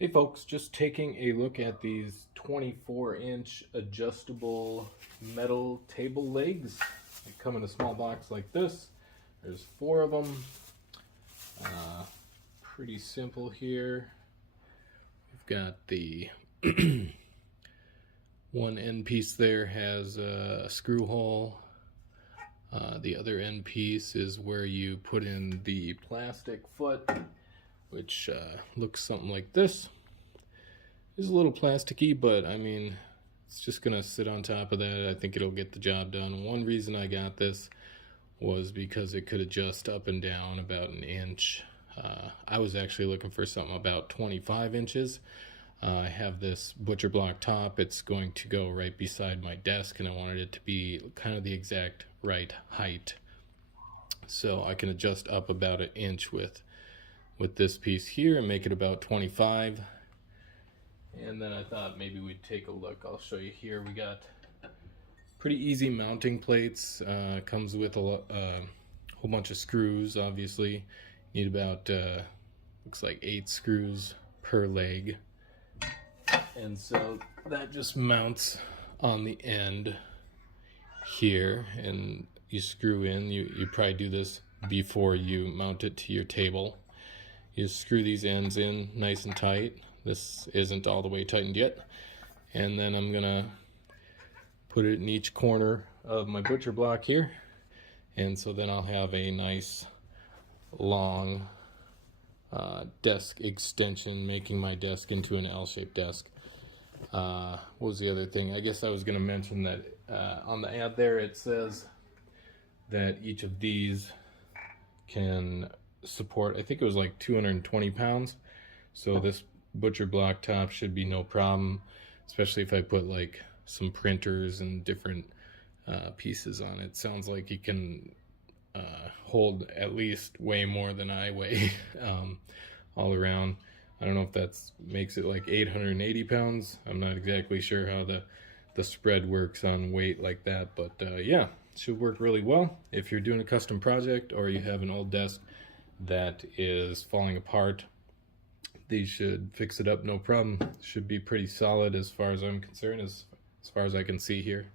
Hey folks, just taking a look at these 24-inch adjustable metal table legs. They come in a small box like this. There's 4 of them. Pretty simple here. We've got the one end piece there has a screw hole. The other end piece is where you put in the plastic foot, which looks something like this. It's a little plasticky, but I mean, it's just gonna sit on top of that. I think it'll get the job done. One reason I got this was because it could adjust up and down about an inch. I was actually looking for something about 25 inches. I have this butcher block top. It's going to go right beside my desk, and I wanted it to be kind of the exact right height. So I can adjust up about an inch with this piece here and make it about 25. And then I thought maybe we'd take a look. I'll show you here. We got pretty easy mounting plates. Comes with a whole bunch of screws, obviously. Need about, looks like 8 screws per leg. And so that just mounts on the end here, and you screw in. You probably do this before you mount it to your table. You just screw these ends in nice and tight. This isn't all the way tightened yet. And then I'm gonna put it in each corner of my butcher block here. And so then I'll have a nice long desk extension, making my desk into an L-shaped desk. What was the other thing? I guess I was gonna mention that on the ad there it says that each of these can support, I think it was like 220 pounds. So this butcher block top should be no problem, especially if I put like some printers and different pieces on it. Sounds like it can hold at least way more than I weigh all around. I don't know if that makes it like 880 pounds. I'm not exactly sure how the spread works on weight like that, but yeah, it should work really well. If you're doing a custom project or you have an old desk that is falling apart, these should fix it up no problem. Should be pretty solid as far as I'm concerned, as far as I can see here.